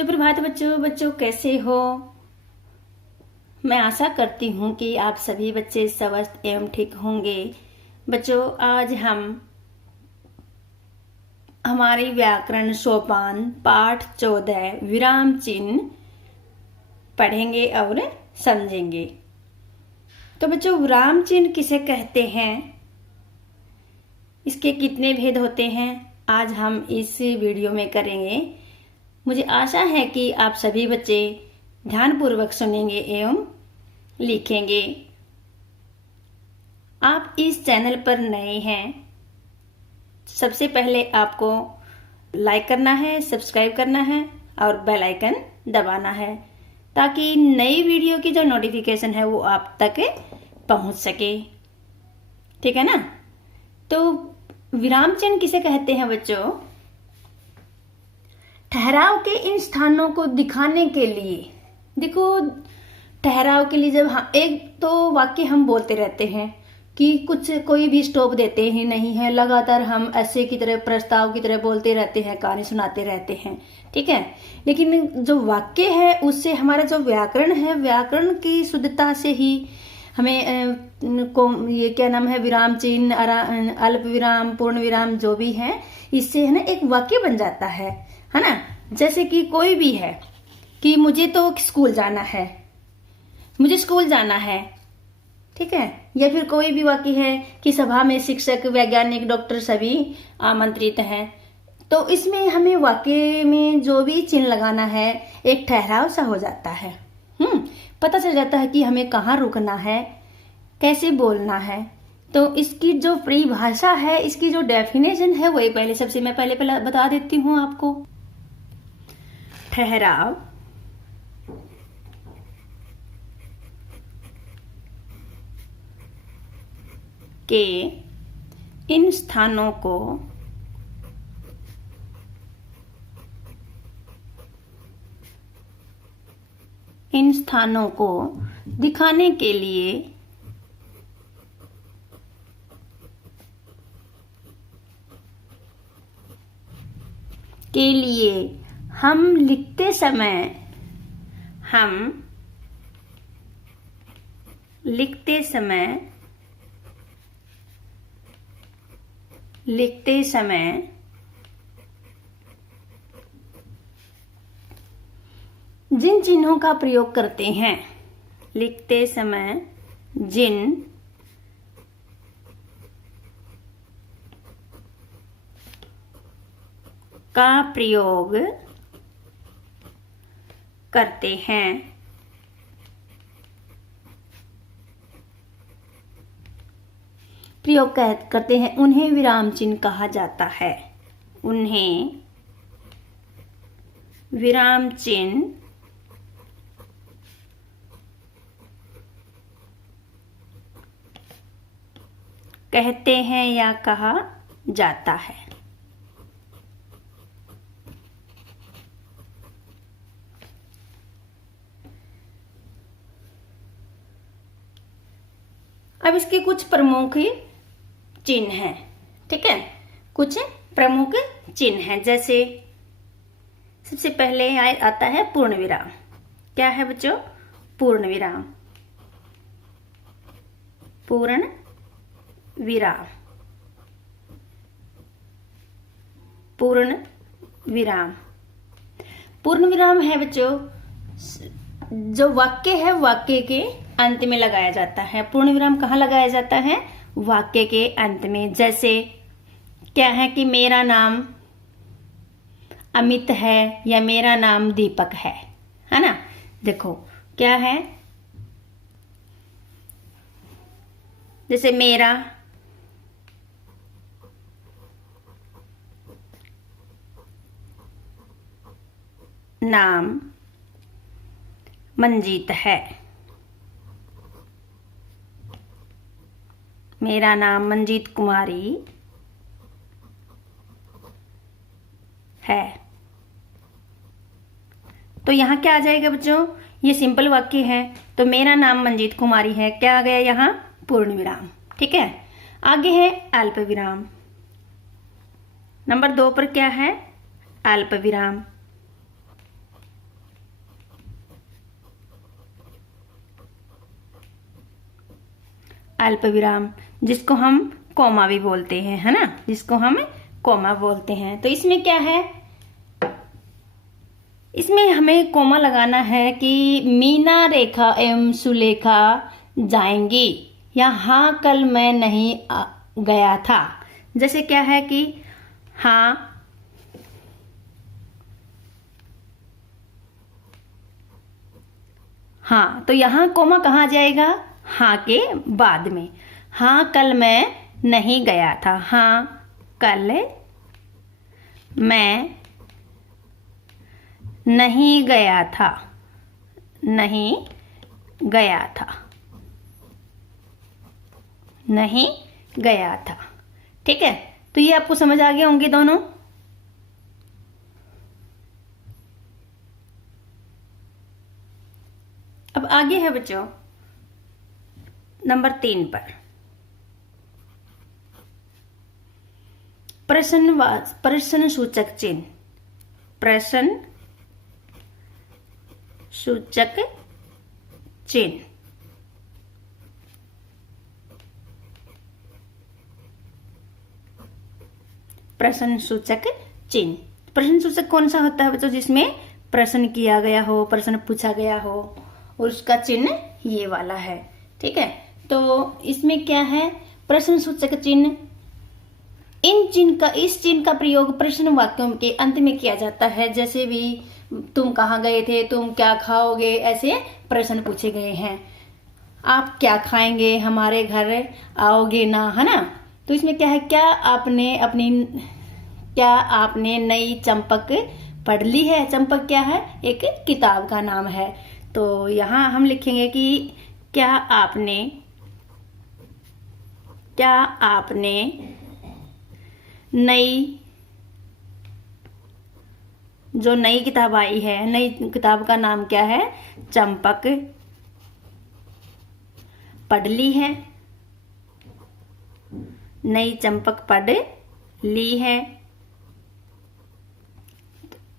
सुप्रभात बच्चों कैसे हो। मैं आशा करती हूँ कि आप सभी बच्चे स्वस्थ एवं ठीक होंगे। बच्चों आज हम हमारी व्याकरण सोपान पाठ 14 विराम चिन्ह पढ़ेंगे और समझेंगे। तो बच्चों विराम चिन्ह किसे कहते हैं, इसके कितने भेद होते हैं, आज हम इस वीडियो में करेंगे। मुझे आशा है कि आप सभी बच्चे ध्यानपूर्वक सुनेंगे एवं लिखेंगे। आप इस चैनल पर नए हैं, सबसे पहले आपको लाइक करना है, सब्सक्राइब करना है और बेल आइकन दबाना है ताकि नई वीडियो की जो नोटिफिकेशन है वो आप तक पहुंच सके। ठीक है ना। तो विराम चिन्ह किसे कहते हैं बच्चों, ठहराव के इन स्थानों को दिखाने के लिए। देखो ठहराव के लिए जब हम एक तो वाक्य हम बोलते रहते हैं कि कुछ कोई भी स्टॉप देते ही नहीं है, लगातार हम ऐसे की तरह प्रस्ताव की तरह बोलते रहते हैं, कहानी सुनाते रहते हैं। ठीक है, लेकिन जो वाक्य है उससे हमारा जो व्याकरण है, व्याकरण की शुद्धता से ही हमें को ये क्या नाम है, विराम चिन्ह, अल्प विराम, पूर्ण विराम जो भी है, इससे है ना एक वाक्य बन जाता है ना। जैसे कि कोई भी है कि मुझे तो स्कूल जाना है, मुझे स्कूल जाना है। ठीक है, या फिर कोई भी वाक्य है कि सभा में शिक्षक, वैज्ञानिक, डॉक्टर सभी आमंत्रित हैं। तो इसमें हमें वाक्य में जो भी चिन्ह लगाना है एक ठहराव सा हो जाता है। पता चल जाता है कि हमें कहाँ रुकना है, कैसे बोलना है। तो इसकी जो परिभाषा है, इसकी जो डेफिनेशन है वही मैं पहले बता देती हूँ आपको। ठहराव के इन स्थानों को दिखाने के लिए हम लिखते समय जिन चिन्हों का प्रयोग करते हैं, लिखते समय जिन का प्रयोग करते हैं, उन्हें विराम चिन्ह कहा जाता है। उन्हें विराम चिन्ह कहते हैं या कहा जाता है। अब इसके कुछ प्रमुख चिन्ह हैं। ठीक है, कुछ प्रमुख चिन्ह हैं। जैसे सबसे पहले आता है पूर्ण विराम। क्या है बच्चों, पूर्ण विराम। पूर्ण विराम, पूर्ण विराम, पूर्ण विराम है बच्चों जो वाक्य है, वाक्य के अंत में लगाया जाता है। पूर्ण विराम कहाँ लगाया जाता है, वाक्य के अंत में। जैसे क्या है कि मेरा नाम अमित है या मेरा नाम दीपक है ना। देखो क्या है, जैसे मेरा नाम मंजीत है, मेरा नाम मंजीत कुमारी है। तो यहाँ क्या आ जाएगा बच्चों, ये सिंपल वाक्य है। तो मेरा नाम मंजीत कुमारी है, क्या आ गया यहाँ, पूर्ण विराम। ठीक है, आगे है अल्प विराम। नंबर 2 पर क्या है, अल्प विराम। अल्प विराम, जिसको हम कोमा भी बोलते हैं, है ना, जिसको हम कोमा बोलते हैं। तो इसमें क्या है, इसमें हमें कोमा लगाना है कि मीना, रेखा एवं सुलेखा जाएंगी, या हाँ कल मैं नहीं गया था। जैसे क्या है कि हाँ, हाँ, तो यहाँ कोमा कहाँ जाएगा, हाँ के बाद में। हाँ कल मैं नहीं गया था, हाँ कल मैं नहीं गया था, नहीं गया था, नहीं गया था। ठीक है, तो ये आपको समझ आ गए होंगे दोनों। अब आगे है बच्चों नंबर 3 पर प्रश्न सूचक चिन्ह। प्रश्न सूचक चिन्ह। प्रश्न सूचक चिन्ह। प्रश्न सूचक कौन सा होता है बच्चों, जिसमें प्रश्न किया गया हो, प्रश्न पूछा गया हो, और उसका चिन्ह ये वाला है। ठीक है, तो इसमें क्या है, प्रश्न सूचक चिन्ह, इस चिन्ह का प्रयोग प्रश्न वाक्यों के अंत में किया जाता है। जैसे भी तुम कहाँ गए थे, तुम क्या खाओगे, ऐसे प्रश्न पूछे गए हैं। आप क्या खाएंगे, हमारे घर आओगे ना, है ना। तो इसमें क्या है, क्या आपने नई चंपक पढ़ ली है। चंपक क्या है, एक किताब का नाम है। तो यहाँ हम लिखेंगे कि क्या आपने नई किताब आई है, नई किताब का नाम क्या है, चंपक पढ़ ली है। नई चंपक पढ़ ली है।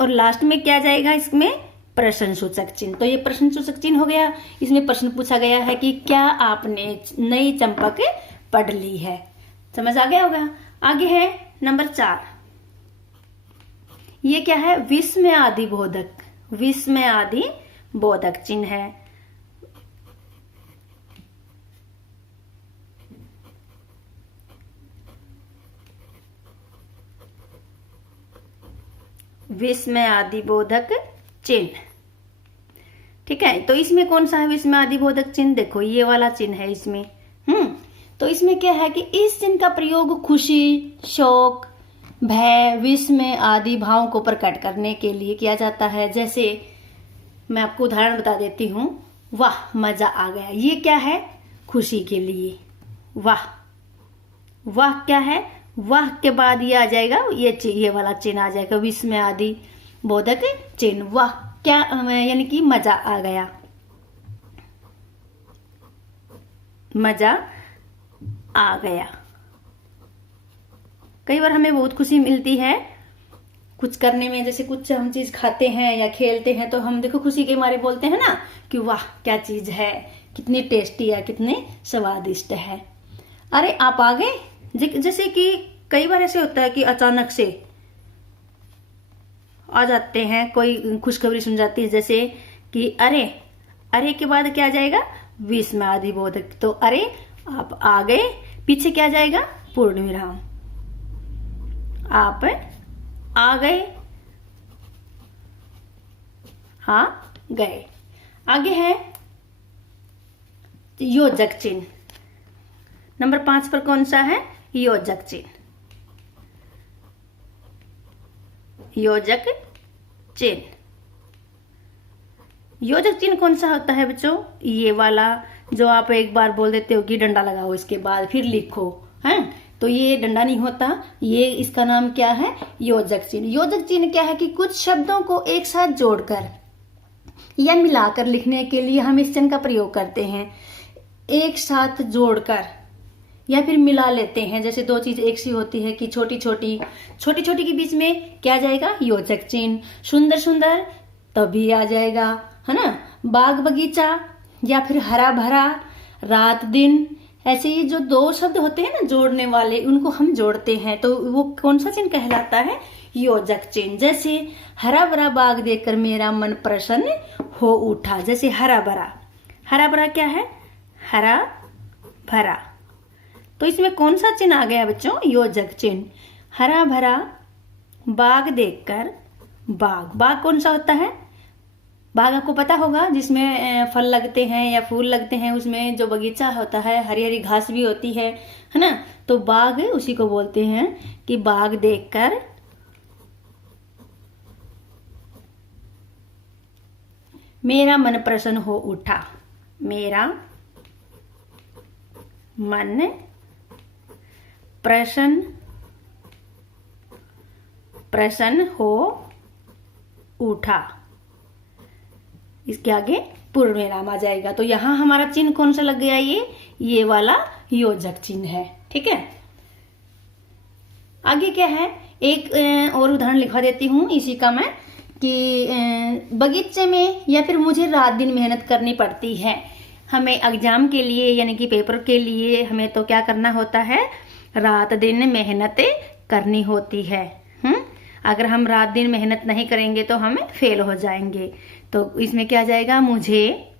और लास्ट में क्या जाएगा, इसमें प्रश्न सूचक चिन्ह। तो ये प्रश्न सूचक चिन्ह हो गया। इसमें प्रश्न पूछा गया है कि क्या आपने नई चंपक पढ़ ली है। समझ आ गया होगा। आगे है नंबर 4। ये क्या है, विस्मय आदि बोधक। विस्मय आदि बोधक चिन्ह है। विस्मय आदि बोधक चिन्ह। ठीक है, तो इसमें कौन सा है विस्मय आदि बोधक चिन्ह, देखो ये वाला चिन्ह है इसमें। तो इसमें क्या है कि इस चिन्ह का प्रयोग खुशी, शोक, भय, विस्मय आदि भावों को प्रकट करने के लिए किया जाता है। जैसे मैं आपको उदाहरण बता देती हूँ, वाह मजा आ गया, ये क्या है, खुशी के लिए। वाह, वाह क्या है, वाह के बाद ये आ जाएगा, ये वाला चिन्ह आ जाएगा, विस्मय आदि बोधक चिन्ह। वाह क्या, यानी कि मजा आ गया, मजा आ गया। कई बार हमें बहुत खुशी मिलती है कुछ करने में, जैसे कुछ हम चीज खाते हैं या खेलते हैं, तो हम देखो खुशी के मारे बोलते हैं ना कि वाह क्या चीज है, कितनी टेस्टी है, कितने स्वादिष्ट है। अरे आप आ गए। जैसे कि कई बार ऐसे होता है कि अचानक से आ जाते हैं, कोई खुशखबरी सुन जाती है, जैसे कि अरे, अरे के बाद क्या जाएगा, विस्मय आदि बोधक। तो अरे आप आ गए, पीछे क्या जाएगा, पूर्ण विराम। आप आ गए, हाँ गए। आगे है योजक चिन्ह। नंबर 5 पर कौन सा है, योजक चिन्ह। योजक चिन्ह। योजक चिन्ह कौन सा होता है बच्चों, ये वाला जो आप एक बार बोल देते हो कि डंडा लगाओ, इसके बाद फिर लिखो, हैं, तो ये डंडा नहीं होता, ये इसका नाम क्या है, योजक चिन्ह। योजक चिन्ह क्या है कि कुछ शब्दों को एक साथ जोड़कर या मिलाकर लिखने के लिए हम इस चिन्ह का प्रयोग करते हैं। एक साथ जोड़कर या फिर मिला लेते हैं, जैसे दो चीज एक सी होती है कि छोटी छोटी के बीच में क्या जाएगा, योजक चिन्ह। सुंदर सुंदर तभी आ जाएगा, है ना। बाग बगीचा या फिर हरा भरा, रात दिन, ऐसे ही जो दो शब्द होते हैं ना जोड़ने वाले, उनको हम जोड़ते हैं तो वो कौन सा चिन्ह कहलाता है? योजक चिन्ह। जैसे हरा भरा बाग देखकर मेरा मन प्रसन्न हो उठा। जैसे हरा भरा, हरा भरा क्या है? हरा भरा। तो इसमें कौन सा चिन्ह आ गया बच्चों? योजक चिन्ह। हरा भरा बाग देखकर, बाग, बाग कौन सा होता है? बाग आपको पता होगा, जिसमें फल लगते हैं या फूल लगते हैं, उसमें जो बगीचा होता है, हरी हरी घास भी होती है ना? तो बाग उसी को बोलते हैं कि बाग देखकर मेरा मन प्रसन्न हो उठा। मेरा मन प्रसन्न हो उठा। इसके आगे पूर्ण विराम आ जाएगा। तो यहां हमारा चिन्ह कौन सा लग गया? ये वाला योजक चिन्ह है। ठीक है, आगे क्या है? एक और उदाहरण लिखवा देती हूं इसी का मैं, कि बगीचे में या फिर मुझे रात दिन मेहनत करनी पड़ती है। हमें एग्जाम के लिए यानी कि पेपर के लिए हमें तो क्या करना होता है? रात दिन मेहनत करनी होती है। अगर हम रात दिन मेहनत नहीं करेंगे तो हम फेल हो जाएंगे। तो इसमें क्या जाएगा? मुझे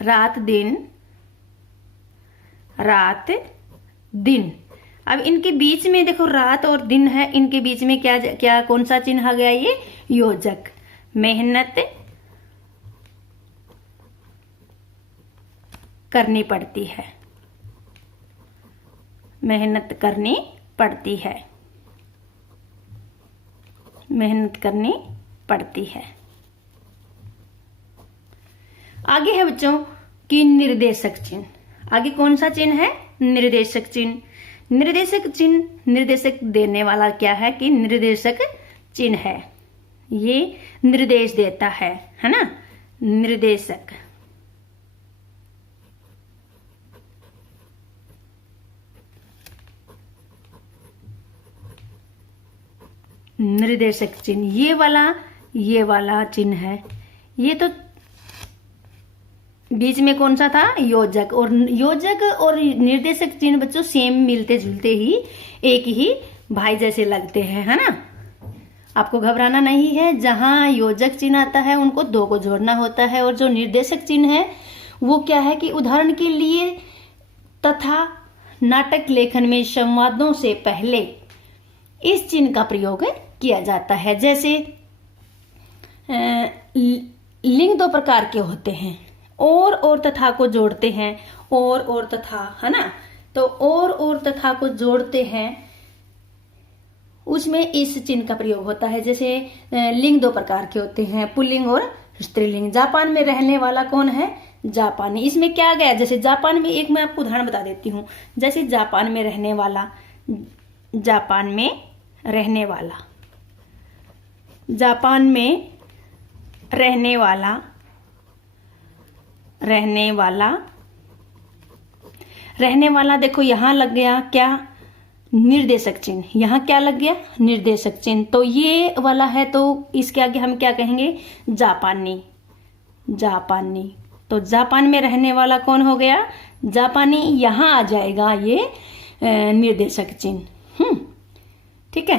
रात दिन। अब इनके बीच में देखो, रात और दिन है, इनके बीच में क्या कौन सा चिन्ह आ गया? ये योजक। मेहनत करनी पड़ती है, मेहनत करनी पड़ती है, मेहनत करनी पड़ती है। आगे है बच्चों कि निर्देशक चिन्ह। आगे कौन सा चिन्ह है? निर्देशक चिन्ह। निर्देशक चिन्ह, निर्देशक देने वाला क्या है? कि निर्देशक चिन्ह है, ये निर्देश देता है ना? निर्देशक। निर्देशक चिन्ह ये वाला चिन्ह है। ये तो बीच में कौन सा था? योजक। और योजक और निर्देशक चिन्ह बच्चों सेम, मिलते जुलते ही, एक ही भाई जैसे लगते हैं, है ना? आपको घबराना नहीं है। जहां योजक चिन्ह आता है उनको दो को जोड़ना होता है, और जो निर्देशक चिन्ह है वो क्या है? कि उदाहरण के लिए तथा नाटक लेखन में संवादों से पहले इस चिन्ह का प्रयोग किया जाता है। जैसे लिंग दो प्रकार के होते हैं, और तथा को जोड़ते हैं, और तथा, है ना? तो और तथा को जोड़ते हैं, उसमें इस चिन्ह का प्रयोग होता है। जैसे लिंग दो प्रकार के होते हैं, पुल्लिंग और स्त्रीलिंग। जापान में रहने वाला कौन है? जापानी। इसमें क्या गया? जैसे जापान में, एक मैं आपको उदाहरण बता देती हूँ। जैसे जापान में रहने वाला, जापान में रहने वाला, जापान में रहने वाला, रहने वाला देखो यहां लग गया क्या? निर्देशक चिन्ह। यहां क्या लग गया? निर्देशक चिन्ह। तो ये वाला है, तो इसके आगे हम क्या कहेंगे? जापानी। जापानी। तो जापान में रहने वाला कौन हो गया? जापानी। यहां आ जाएगा ये निर्देशक चिन्ह। ठीक है।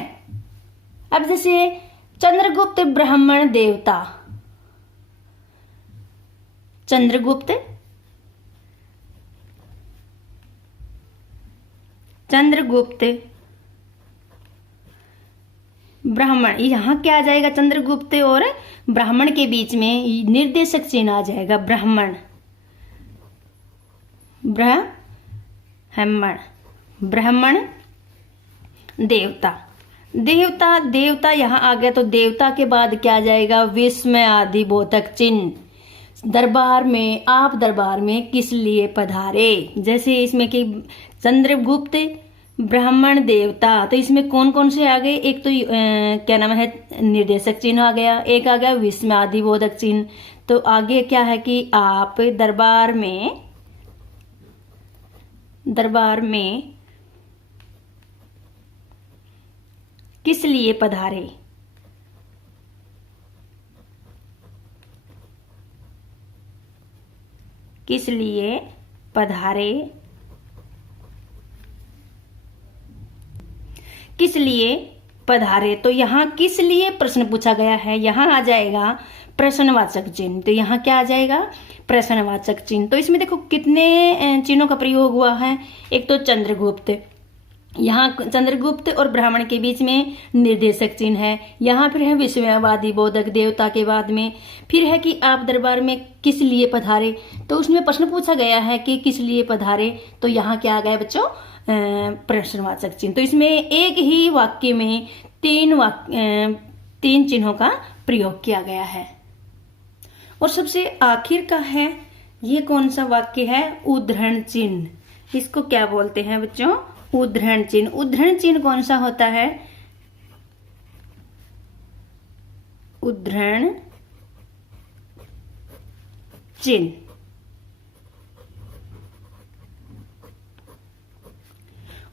अब जैसे चंद्रगुप्त ब्राह्मण देवता, चंद्रगुप्त ब्राह्मण, यहां क्या आ जाएगा? चंद्रगुप्त और ब्राह्मण के बीच में निर्देशक चिन्ह आ जाएगा, ब्राह्मण। ब्राह्मण देवता। देवता यहां आ गया, तो देवता के बाद क्या आ जाएगा? विस्मय आदि बोधक चिन्ह। दरबार में, आप दरबार में किस लिए पधारे? जैसे इसमें कि चंद्रगुप्त ब्राह्मण देवता, तो इसमें कौन कौन से आ गए? एक तो क्या नाम है? निर्देशक चिन्ह आ गया, एक आ गया विस्मय आदि बोधक चिन्ह। तो आगे क्या है कि आप दरबार में किस लिए पधारे? किस लिए पधारे, किस लिए पधारे। तो यहाँ किस लिए प्रश्न पूछा गया है, यहाँ आ जाएगा प्रश्नवाचक चिन्ह। तो यहाँ क्या आ जाएगा, प्रश्नवाचक चिन्ह। तो इसमें देखो कितने चिन्हों का प्रयोग हुआ है। एक तो चंद्रगुप्त, यहाँ चंद्रगुप्त और ब्राह्मण के बीच में निर्देशक चिन्ह है। यहाँ फिर है विस्मयवादी बोधक देवता के बाद में। फिर है कि आप दरबार में किस लिए पधारे, तो उसमें प्रश्न पूछा गया है कि किस लिए पधारे। तो यहाँ क्या आ गया बच्चों, प्रश्नवाचक चिन्ह। तो इसमें एक ही वाक्य में तीन चिन्हों का प्रयोग किया गया है। और सबसे आखिर का है, ये कौन सा वाक्य है, उद्धरण चिन्ह। इसको क्या बोलते हैं बच्चों, उद्धरण चिन्ह। उद्धरण चिन्ह कौन सा होता है, उद्धरण चिन्ह।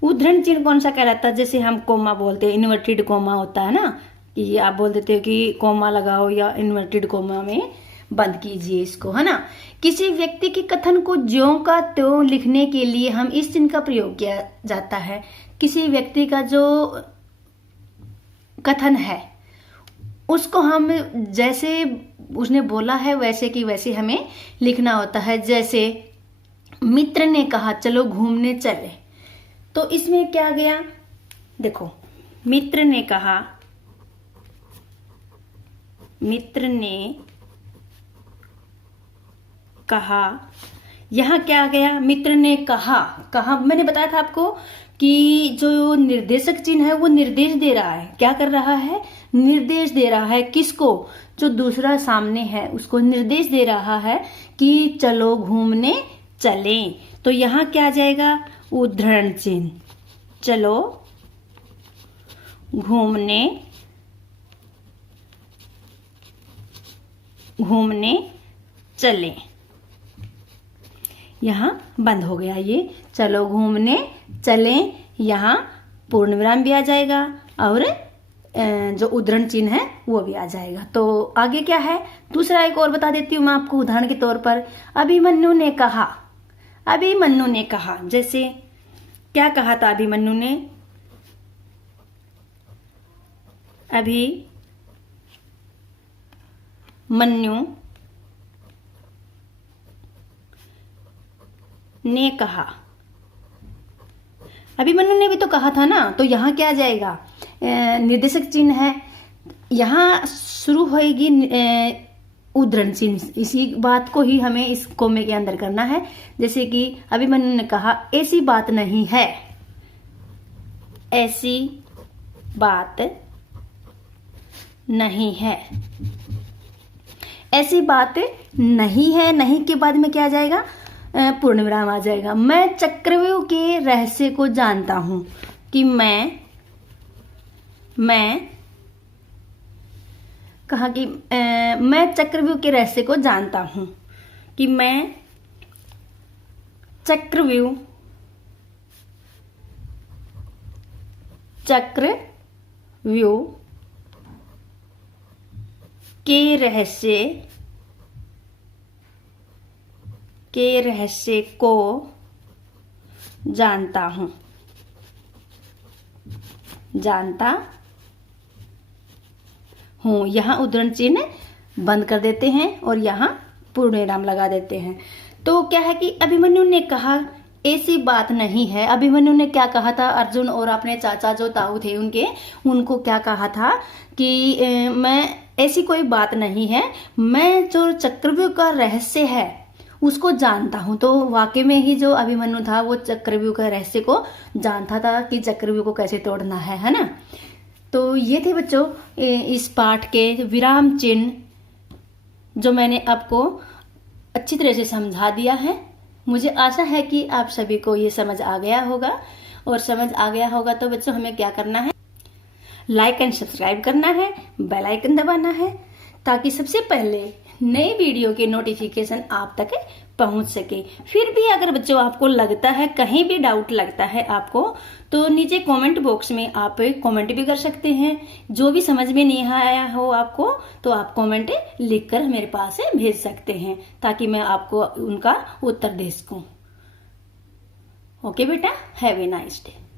उद्धरण चिन्ह कौन सा कहलाता है, जैसे हम कोमा बोलते हैं, इन्वर्टेड कोमा होता है ना, कि आप बोल देते हो कि कोमा लगाओ या इन्वर्टेड कोमा में बंद कीजिए इसको, है ना। किसी व्यक्ति के कथन को ज्यों का त्यों लिखने के लिए हम इस चिन्ह का प्रयोग किया जाता है। किसी व्यक्ति का जो कथन है उसको हम जैसे उसने बोला है वैसे की वैसे हमें लिखना होता है। जैसे मित्र ने कहा चलो घूमने चले, तो इसमें क्या गया, देखो मित्र ने कहा, मित्र ने कहा, यहां क्या आ गया, मित्र ने कहा। कहा मैंने बताया था आपको कि जो निर्देशक चिन्ह है वो निर्देश दे रहा है। क्या कर रहा है, निर्देश दे रहा है। किसको, जो दूसरा सामने है उसको निर्देश दे रहा है कि चलो घूमने चलें। तो यहां क्या आ जाएगा, उद्धरण चिन्ह, चलो घूमने चलें। यहाँ बंद हो गया ये, चलो घूमने चलें। यहाँ पूर्ण विराम भी आ जाएगा और जो उद्धरण चिन्ह है वो भी आ जाएगा। तो आगे क्या है, दूसरा एक और बता देती हूँ मैं आपको उदाहरण के तौर पर। अभिमन्यु ने कहा, अभिमन्यु ने कहा, जैसे क्या कहा था अभिमन्यु ने, अभिमन्यु ने कहा, अभिमन्यु ने भी तो कहा था ना। तो यहाँ क्या आ जाएगा, निर्देशक चिन्ह है, यहाँ शुरू होएगी उद्धरण चिन्ह। इसी बात को ही हमें इस कोमे के अंदर करना है। जैसे कि अभिमन्यु ने कहा ऐसी बात नहीं है, ऐसी बात नहीं है, ऐसी बात नहीं है। नहीं के बाद में क्या आ जाएगा, पूर्ण विराम आ जाएगा। मैं चक्रव्यूह के रहस्य को जानता हूं, कि मैं कहा कि मैं चक्रव्यूह के रहस्य को जानता हूं, कि मैं चक्रव्यूह के रहस्य को जानता हूं, यहाँ उद्धरण चिन्ह बंद कर देते हैं और यहाँ पूर्ण विराम लगा देते हैं। तो क्या है कि अभिमन्यु ने कहा ऐसी बात नहीं है। अभिमन्यु ने क्या कहा था, अर्जुन और अपने चाचा जो ताऊ थे उनको क्या कहा था कि मैं ऐसी कोई बात नहीं है, मैं जो चक्रव्यूह का रहस्य है उसको जानता हूं। तो वाकई में ही जो अभिमन्यु था वो चक्रव्यूह का रहस्य को जानता था कि चक्रव्यूह को कैसे तोड़ना है ना। तो ये थे बच्चों इस पाठ के विराम चिन्ह, जो मैंने आपको अच्छी तरह से समझा दिया है। मुझे आशा है कि आप सभी को ये समझ आ गया होगा, और समझ आ गया होगा तो बच्चों हमें क्या करना है, लाइक एंड सब्सक्राइब करना है, बेल आइकन दबाना है, ताकि सबसे पहले नई वीडियो की नोटिफिकेशन आप तक पहुंच सके। फिर भी अगर बच्चों आपको लगता है, कहीं भी डाउट लगता है आपको, तो नीचे कमेंट बॉक्स में आप कमेंट भी कर सकते हैं। जो भी समझ में नहीं आया हो आपको, तो आप कमेंट लिखकर मेरे पास भेज सकते हैं, ताकि मैं आपको उनका उत्तर दे सकूं। ओके बेटा, हैव ए नाइस डे।